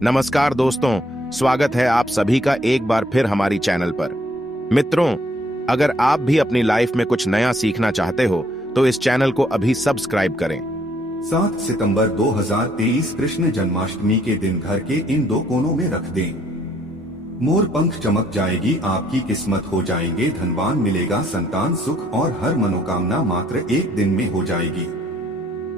नमस्कार दोस्तों, स्वागत है आप सभी का एक बार फिर हमारी चैनल पर। मित्रों, अगर आप भी अपनी लाइफ में कुछ नया सीखना चाहते हो तो इस चैनल को अभी सब्सक्राइब करें। 7 सितंबर 2023 कृष्ण जन्माष्टमी के दिन घर के इन दो कोनों में रख दें। मोर पंख चमक जाएगी, आपकी किस्मत हो जाएंगे धनवान, मिलेगा संतान सुख और हर मनोकामना मात्र एक दिन में हो जाएगी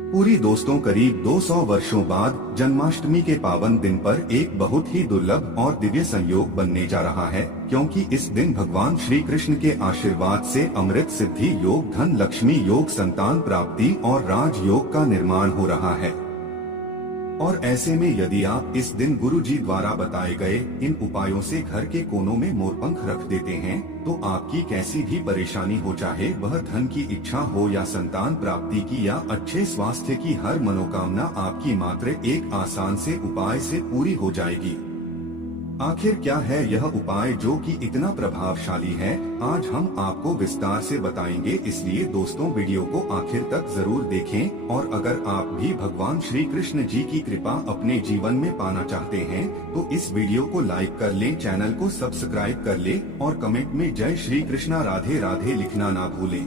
पूरी। दोस्तों, करीब 200 वर्षों बाद जन्माष्टमी के पावन दिन पर एक बहुत ही दुर्लभ और दिव्य संयोग बनने जा रहा है, क्योंकि इस दिन भगवान श्री कृष्ण के आशीर्वाद से अमृत सिद्धि योग, धन लक्ष्मी योग, संतान प्राप्ति और राज योग का निर्माण हो रहा है। और ऐसे में यदि आप इस दिन गुरु जी द्वारा बताए गए इन उपायों से घर के कोनों में मोरपंख रख देते हैं तो आपकी कैसी भी परेशानी हो, चाहे वह धन की इच्छा हो या संतान प्राप्ति की या अच्छे स्वास्थ्य की, हर मनोकामना आपकी मात्र एक आसान से उपाय से पूरी हो जाएगी। आखिर क्या है यह उपाय जो कि इतना प्रभावशाली है, आज हम आपको विस्तार से बताएंगे। इसलिए दोस्तों, वीडियो को आखिर तक जरूर देखें। और अगर आप भी भगवान श्री कृष्ण जी की कृपा अपने जीवन में पाना चाहते हैं तो इस वीडियो को लाइक कर लें, चैनल को सब्सक्राइब कर लें और कमेंट में जय श्री कृष्णा राधे राधे लिखना ना भूलें।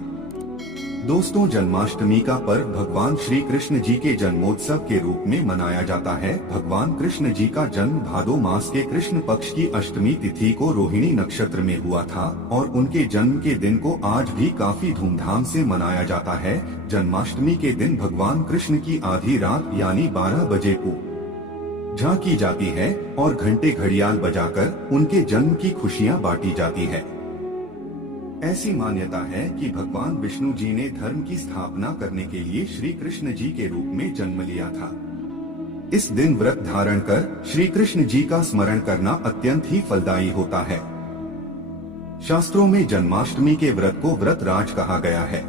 दोस्तों, जन्माष्टमी का पर्व भगवान श्री कृष्ण जी के जन्मोत्सव के रूप में मनाया जाता है। भगवान कृष्ण जी का जन्म भादो मास के कृष्ण पक्ष की अष्टमी तिथि को रोहिणी नक्षत्र में हुआ था और उनके जन्म के दिन को आज भी काफी धूमधाम से मनाया जाता है। जन्माष्टमी के दिन भगवान कृष्ण की आधी रात यानी 12 बजे पूजा की जाती है और घंटे घड़ियाल बजाकर उनके जन्म की खुशियाँ बांटी जाती है। ऐसी मान्यता है कि भगवान विष्णु जी ने धर्म की स्थापना करने के लिए श्री कृष्ण जी के रूप में जन्म लिया था। इस दिन व्रत धारण कर श्री कृष्ण जी का स्मरण करना अत्यंत ही फलदायी होता है। शास्त्रों में जन्माष्टमी के व्रत को व्रत राज कहा गया है।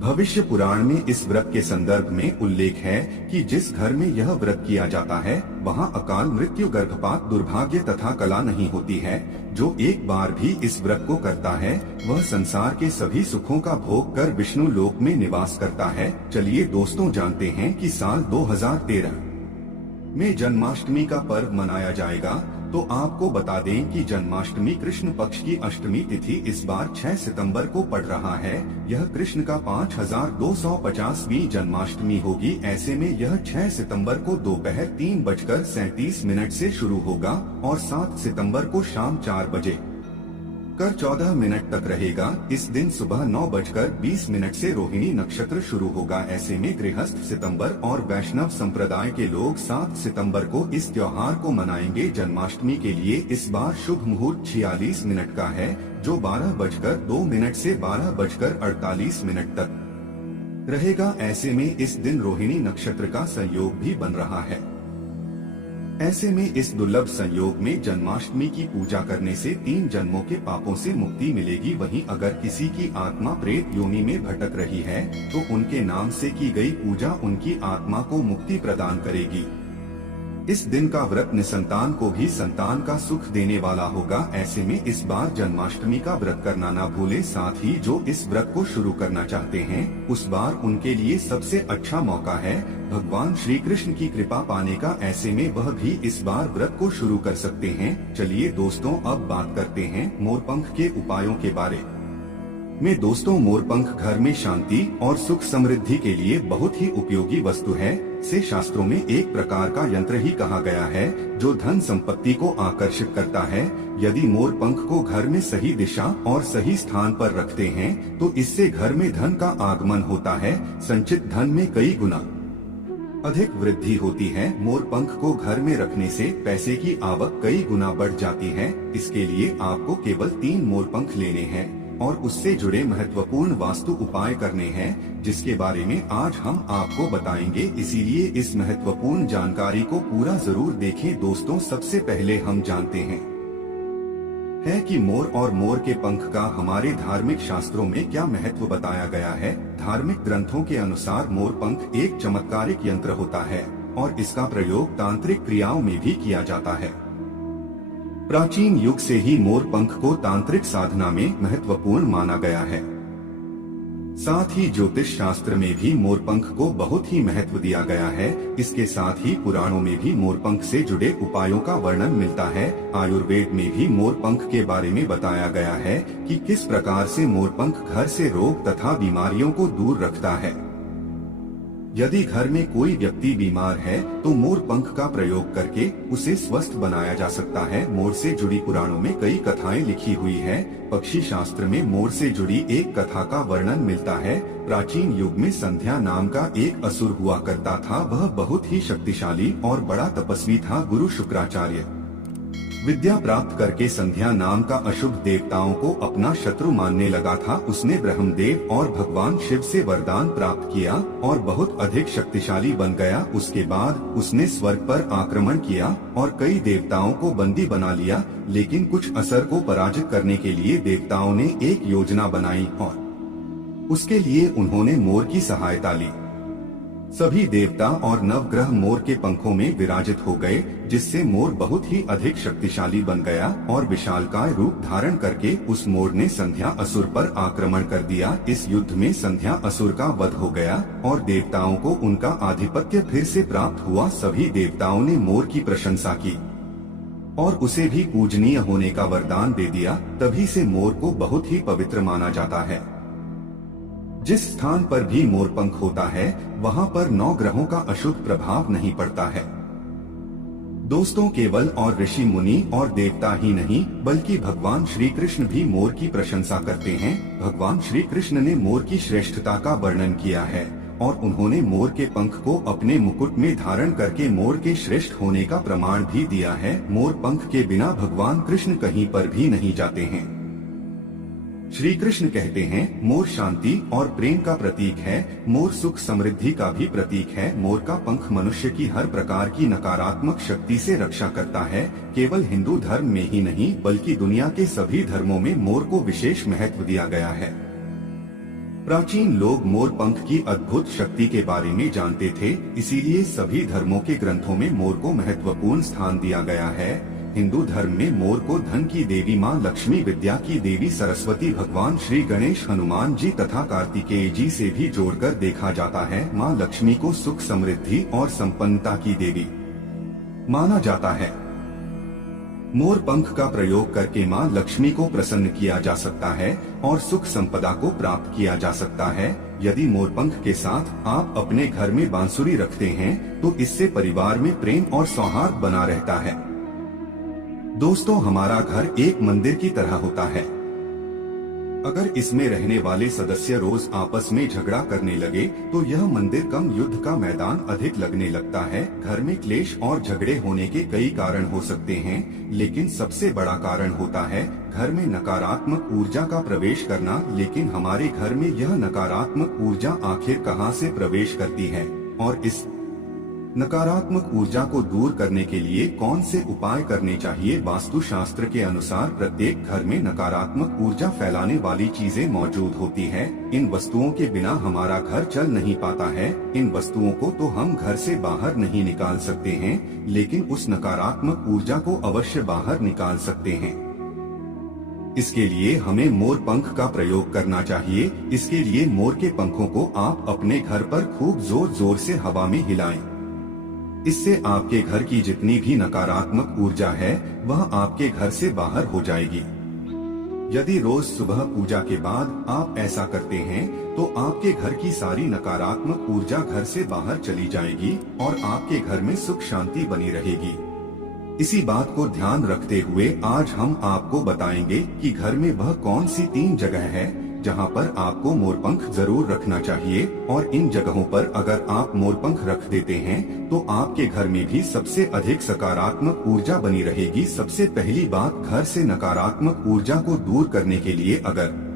भविष्य पुराण में इस व्रत के संदर्भ में उल्लेख है कि जिस घर में यह व्रत किया जाता है वहां अकाल मृत्यु, गर्भपात, दुर्भाग्य तथा कला नहीं होती है। जो एक बार भी इस व्रत को करता है वह संसार के सभी सुखों का भोग कर विष्णु लोक में निवास करता है। चलिए दोस्तों, जानते हैं कि साल 2013 में जन्माष्टमी का पर्व मनाया जाएगा। तो आपको बता दें कि जन्माष्टमी कृष्ण पक्ष की अष्टमी तिथि इस बार 6 सितंबर को पड़ रहा है। यह कृष्ण का 5250वीं जन्माष्टमी होगी। ऐसे में यह 6 सितंबर को दोपहर 3:37 से शुरू होगा और 7 सितंबर को शाम 4 बजे कर 14 मिनट तक रहेगा। इस दिन सुबह 9:20 से रोहिणी नक्षत्र शुरू होगा। ऐसे में गृहस्थ सितंबर और वैष्णव संप्रदाय के लोग 7 सितंबर को इस त्योहार को मनाएंगे। जन्माष्टमी के लिए इस बार शुभ मुहूर्त 46 मिनट का है, जो 12:02 से 12:48 तक रहेगा। ऐसे में इस दिन रोहिणी नक्षत्र का संयोग भी बन रहा है। ऐसे में इस दुर्लभ संयोग में जन्माष्टमी की पूजा करने से 3 जन्मों के पापों से मुक्ति मिलेगी। वहीं अगर किसी की आत्मा प्रेत योनि में भटक रही है तो उनके नाम से की गई पूजा उनकी आत्मा को मुक्ति प्रदान करेगी। इस दिन का व्रत निसंतान को भी संतान का सुख देने वाला होगा। ऐसे में इस बार जन्माष्टमी का व्रत करना ना भूलें। साथ ही जो इस व्रत को शुरू करना चाहते हैं उस बार उनके लिए सबसे अच्छा मौका है भगवान श्री कृष्ण की कृपा पाने का। ऐसे में वह भी इस बार व्रत को शुरू कर सकते हैं। चलिए दोस्तों, अब बात करते हैं मोरपंख के उपायों के बारे में। दोस्तों, मोरपंख घर में शांति और सुख समृद्धि के लिए बहुत ही उपयोगी वस्तु है। से शास्त्रों में एक प्रकार का यंत्र ही कहा गया है जो धन संपत्ति को आकर्षित करता है। यदि मोरपंख को घर में सही दिशा और सही स्थान पर रखते हैं तो इससे घर में धन का आगमन होता है। संचित धन में कई गुना अधिक वृद्धि होती है। मोरपंख को घर में रखने से पैसे की आवक कई गुना बढ़ जाती है। इसके लिए आपको केवल 3 मोरपंख लेने हैं और उससे जुड़े महत्वपूर्ण वास्तु उपाय करने हैं, जिसके बारे में आज हम आपको बताएंगे। इसीलिए इस महत्वपूर्ण जानकारी को पूरा जरूर देखें। दोस्तों, सबसे पहले हम जानते हैं कि मोर और मोर के पंख का हमारे धार्मिक शास्त्रों में क्या महत्व बताया गया है। धार्मिक ग्रंथों के अनुसार मोर पंख एक चमत्कारिक यंत्र होता है और इसका प्रयोग तांत्रिक क्रियाओं में भी किया जाता है। प्राचीन युग से ही मोर पंख को तांत्रिक साधना में महत्वपूर्ण माना गया है। साथ ही ज्योतिष शास्त्र में भी मोरपंख को बहुत ही महत्व दिया गया है। इसके साथ ही पुराणों में भी मोरपंख से जुड़े उपायों का वर्णन मिलता है। आयुर्वेद में भी मोरपंख के बारे में बताया गया है कि किस प्रकार से मोरपंख घर से रोग तथा बीमारियों को दूर रखता है। यदि घर में कोई व्यक्ति बीमार है तो मोर पंख का प्रयोग करके उसे स्वस्थ बनाया जा सकता है। मोर से जुड़ी पुराणों में कई कथाएं लिखी हुई है। पक्षी शास्त्र में मोर से जुड़ी एक कथा का वर्णन मिलता है। प्राचीन युग में संध्या नाम का एक असुर हुआ करता था। वह बहुत ही शक्तिशाली और बड़ा तपस्वी था। गुरु शुक्राचार्य विद्या प्राप्त करके संध्या नाम का अशुभ देवताओं को अपना शत्रु मानने लगा था। उसने ब्रह्मदेव और भगवान शिव से वरदान प्राप्त किया और बहुत अधिक शक्तिशाली बन गया। उसके बाद उसने स्वर्ग पर आक्रमण किया और कई देवताओं को बंदी बना लिया। लेकिन कुछ असुर को पराजित करने के लिए देवताओं ने एक योजना बनाई और उसके लिए उन्होंने मोर की सहायता ली। सभी देवता और नवग्रह मोर के पंखों में विराजित हो गए, जिससे मोर बहुत ही अधिक शक्तिशाली बन गया और विशालकाय रूप धारण करके उस मोर ने संध्या असुर पर आक्रमण कर दिया। इस युद्ध में संध्या असुर का वध हो गया और देवताओं को उनका आधिपत्य फिर से प्राप्त हुआ। सभी देवताओं ने मोर की प्रशंसा की और उसे भी पूजनीय होने का वरदान दे दिया। तभी से मोर को बहुत ही पवित्र माना जाता है। जिस स्थान पर भी मोर पंख होता है वहाँ पर 9 ग्रहों का अशुभ प्रभाव नहीं पड़ता है। दोस्तों, केवल और ऋषि मुनि और देवता ही नहीं बल्कि भगवान श्री कृष्ण भी मोर की प्रशंसा करते हैं। भगवान श्री कृष्ण ने मोर की श्रेष्ठता का वर्णन किया है और उन्होंने मोर के पंख को अपने मुकुट में धारण करके मोर के श्रेष्ठ होने का प्रमाण भी दिया है। मोर पंख के बिना भगवान कृष्ण कहीं पर भी नहीं जाते हैं। श्री कृष्ण कहते हैं, मोर शांति और प्रेम का प्रतीक है। मोर सुख समृद्धि का भी प्रतीक है। मोर का पंख मनुष्य की हर प्रकार की नकारात्मक शक्ति से रक्षा करता है। केवल हिंदू धर्म में ही नहीं बल्कि दुनिया के सभी धर्मों में मोर को विशेष महत्व दिया गया है। प्राचीन लोग मोर पंख की अद्भुत शक्ति के बारे में जानते थे, इसीलिए सभी धर्मों के ग्रंथों में मोर को महत्वपूर्ण स्थान दिया गया है। हिंदू धर्म में मोर को धन की देवी माँ लक्ष्मी, विद्या की देवी सरस्वती, भगवान श्री गणेश, हनुमान जी तथा कार्तिकेय जी से भी जोड़कर देखा जाता है। माँ लक्ष्मी को सुख समृद्धि और संपन्नता की देवी माना जाता है। मोर पंख का प्रयोग करके माँ लक्ष्मी को प्रसन्न किया जा सकता है और सुख संपदा को प्राप्त किया जा सकता है। यदि मोर पंख के साथ आप अपने घर में बांसुरी रखते हैं तो इससे परिवार में प्रेम और सौहार्द बना रहता है। दोस्तों, हमारा घर एक मंदिर की तरह होता है। अगर इसमें रहने वाले सदस्य रोज आपस में झगड़ा करने लगे तो यह मंदिर कम, युद्ध का मैदान अधिक लगने लगता है। घर में क्लेश और झगड़े होने के कई कारण हो सकते हैं, लेकिन सबसे बड़ा कारण होता है घर में नकारात्मक ऊर्जा का प्रवेश करना। लेकिन हमारे घर में यह नकारात्मक ऊर्जा आखिर कहां से प्रवेश करती है और इस नकारात्मक ऊर्जा को दूर करने के लिए कौन से उपाय करने चाहिए? वास्तु शास्त्र के अनुसार प्रत्येक घर में नकारात्मक ऊर्जा फैलाने वाली चीजें मौजूद होती है। इन वस्तुओं के बिना हमारा घर चल नहीं पाता है। इन वस्तुओं को तो हम घर से बाहर नहीं निकाल सकते हैं, लेकिन उस नकारात्मक ऊर्जा को अवश्य बाहर निकाल सकते हैं। इसके लिए हमें मोर पंख का प्रयोग करना चाहिए। इसके लिए मोर के पंखों को आप अपने घर पर खूब जोर जोर से हवा में हिलाएं। इससे आपके घर की जितनी भी नकारात्मक ऊर्जा है वह आपके घर से बाहर हो जाएगी। यदि रोज सुबह पूजा के बाद आप ऐसा करते हैं तो आपके घर की सारी नकारात्मक ऊर्जा घर से बाहर चली जाएगी और आपके घर में सुख शांति बनी रहेगी। इसी बात को ध्यान रखते हुए आज हम आपको बताएंगे कि घर में वह कौन सी 3 जगह है जहां पर आपको मोरपंख जरूर रखना चाहिए। और इन जगहों पर अगर आप मोरपंख रख देते हैं तो आपके घर में भी सबसे अधिक सकारात्मक ऊर्जा बनी रहेगी। सबसे पहली बात, घर से नकारात्मक ऊर्जा को दूर करने के लिए अगर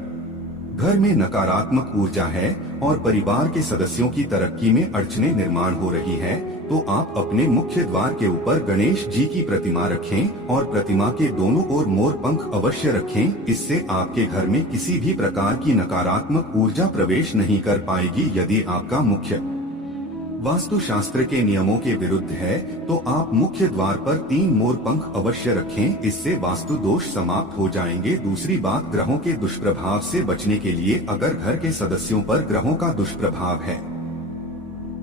घर में नकारात्मक ऊर्जा है और परिवार के सदस्यों की तरक्की में अड़चनें निर्माण हो रही है तो आप अपने मुख्य द्वार के ऊपर गणेश जी की प्रतिमा रखें और प्रतिमा के दोनों ओर मोर पंख अवश्य रखें। इससे आपके घर में किसी भी प्रकार की नकारात्मक ऊर्जा प्रवेश नहीं कर पाएगी। यदि आपका मुख्य वास्तुशास्त्र के नियमों के विरुद्ध है तो आप मुख्य द्वार पर 3 मोर पंख अवश्य रखें, इससे वास्तु दोष समाप्त हो जाएंगे। दूसरी बात, ग्रहों के दुष्प्रभाव से बचने के लिए अगर घर के सदस्यों पर ग्रहों का दुष्प्रभाव है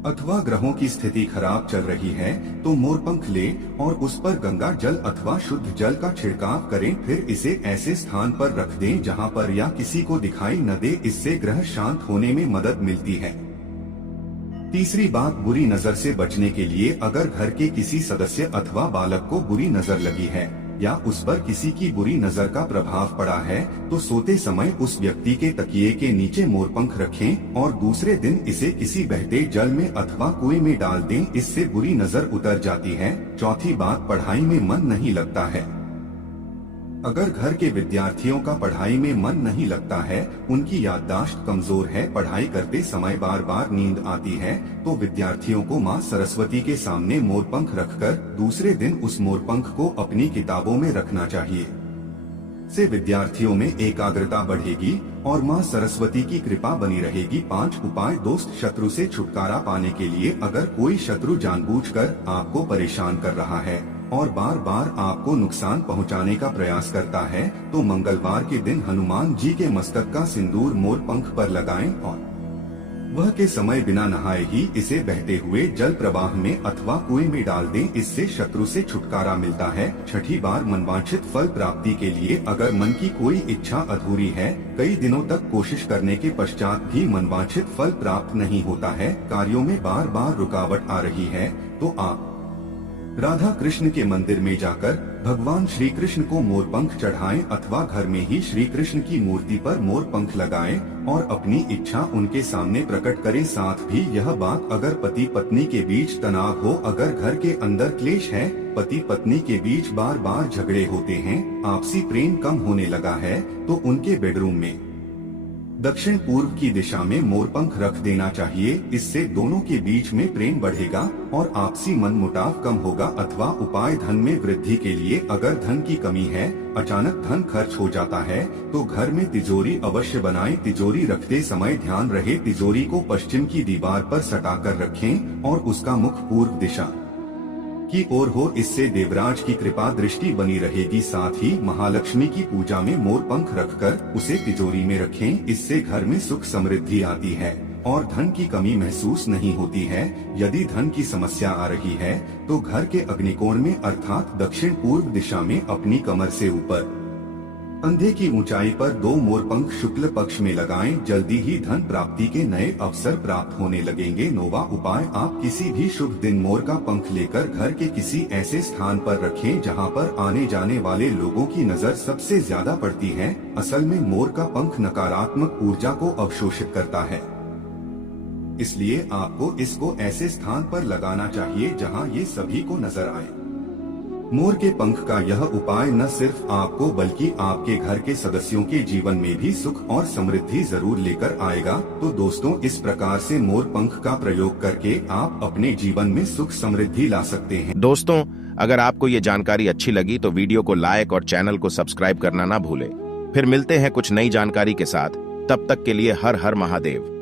अथवा ग्रहों की स्थिति खराब चल रही है तो मोरपंख ले और उस पर गंगा जल अथवा शुद्ध जल का छिड़काव करें, फिर इसे ऐसे स्थान पर रख दें जहां पर या किसी को दिखाई न दे, इससे ग्रह शांत होने में मदद मिलती है। तीसरी बात, बुरी नजर से बचने के लिए अगर घर के किसी सदस्य अथवा बालक को बुरी नजर लगी है या उस पर किसी की बुरी नजर का प्रभाव पड़ा है तो सोते समय उस व्यक्ति के तकिए के नीचे मोरपंख रखें और दूसरे दिन इसे किसी बहते जल में अथवा कुएं में डाल दें, इससे बुरी नजर उतर जाती है। चौथी बात, पढ़ाई में मन नहीं लगता है। अगर घर के विद्यार्थियों का पढ़ाई में मन नहीं लगता है, उनकी याददाश्त कमजोर है, पढ़ाई करते समय बार बार नींद आती है, तो विद्यार्थियों को मां सरस्वती के सामने मोरपंख रखकर दूसरे दिन उस मोरपंख को अपनी किताबों में रखना चाहिए। से विद्यार्थियों में एकाग्रता बढ़ेगी और मां सरस्वती की कृपा बनी रहेगी। 5 उपाय, दोस्त, शत्रु से छुटकारा पाने के लिए अगर कोई शत्रु जानबूझकर आपको परेशान कर रहा है और बार बार आपको नुकसान पहुंचाने का प्रयास करता है तो मंगलवार के दिन हनुमान जी के मस्तक का सिंदूर मोरपंख पर लगाएं और वह के समय बिना नहाए ही इसे बहते हुए जल प्रवाह में अथवा कुएं में डाल दें, इससे शत्रु से छुटकारा मिलता है। छठी बार, मनवांछित फल प्राप्ति के लिए अगर मन की कोई इच्छा अधूरी है, कई दिनों तक कोशिश करने के पश्चात भी मनवांछित फल प्राप्त नहीं होता है, कार्यों में बार बार रुकावट आ रही है, तो आप राधा कृष्ण के मंदिर में जाकर भगवान श्री कृष्ण को मोरपंख चढ़ाएं अथवा घर में ही श्री कृष्ण की मूर्ति पर मोरपंख लगाएं और अपनी इच्छा उनके सामने प्रकट करें। साथ भी यह बात, अगर पति पत्नी के बीच तनाव हो, अगर घर के अंदर क्लेश है, पति पत्नी के बीच बार बार झगड़े होते हैं, आपसी प्रेम कम होने लगा है, तो उनके बेडरूम में दक्षिण पूर्व की दिशा में मोरपंख रख देना चाहिए। इससे दोनों के बीच में प्रेम बढ़ेगा और आपसी मनमुटाव कम होगा। अथवा उपाय, धन में वृद्धि के लिए अगर धन की कमी है, अचानक धन खर्च हो जाता है, तो घर में तिजोरी अवश्य बनाएं। तिजोरी रखते समय ध्यान रहे तिजोरी को पश्चिम की दीवार पर सटाकर रखें और उसका मुख पूर्व दिशा की ओर हो, इससे देवराज की कृपा दृष्टि बनी रहेगी। साथ ही महालक्ष्मी की पूजा में मोरपंख रखकर उसे तिजोरी में रखें, इससे घर में सुख समृद्धि आती है और धन की कमी महसूस नहीं होती है। यदि धन की समस्या आ रही है तो घर के अग्निकोण में अर्थात दक्षिण पूर्व दिशा में अपनी कमर से ऊपर कंधे की ऊंचाई पर 2 मोरपंख शुक्ल पक्ष में लगाएं, जल्दी ही धन प्राप्ति के नए अवसर प्राप्त होने लगेंगे। 9वां उपाय, आप किसी भी शुभ दिन मोर का पंख लेकर घर के किसी ऐसे स्थान पर रखें जहां पर आने जाने वाले लोगों की नजर सबसे ज्यादा पड़ती है। असल में मोर का पंख नकारात्मक ऊर्जा को अवशोषित करता है, इसलिए आपको इसको ऐसे स्थान पर लगाना चाहिए जहां ये सभी को नजर आए। मोर के पंख का यह उपाय न सिर्फ आपको बल्कि आपके घर के सदस्यों के जीवन में भी सुख और समृद्धि जरूर लेकर आएगा। तो दोस्तों, इस प्रकार से मोर पंख का प्रयोग करके आप अपने जीवन में सुख समृद्धि ला सकते हैं। दोस्तों, अगर आपको ये जानकारी अच्छी लगी तो वीडियो को लाइक और चैनल को सब्सक्राइब करना ना भूलें। फिर मिलते हैं कुछ नई जानकारी के साथ, तब तक के लिए हर हर महादेव।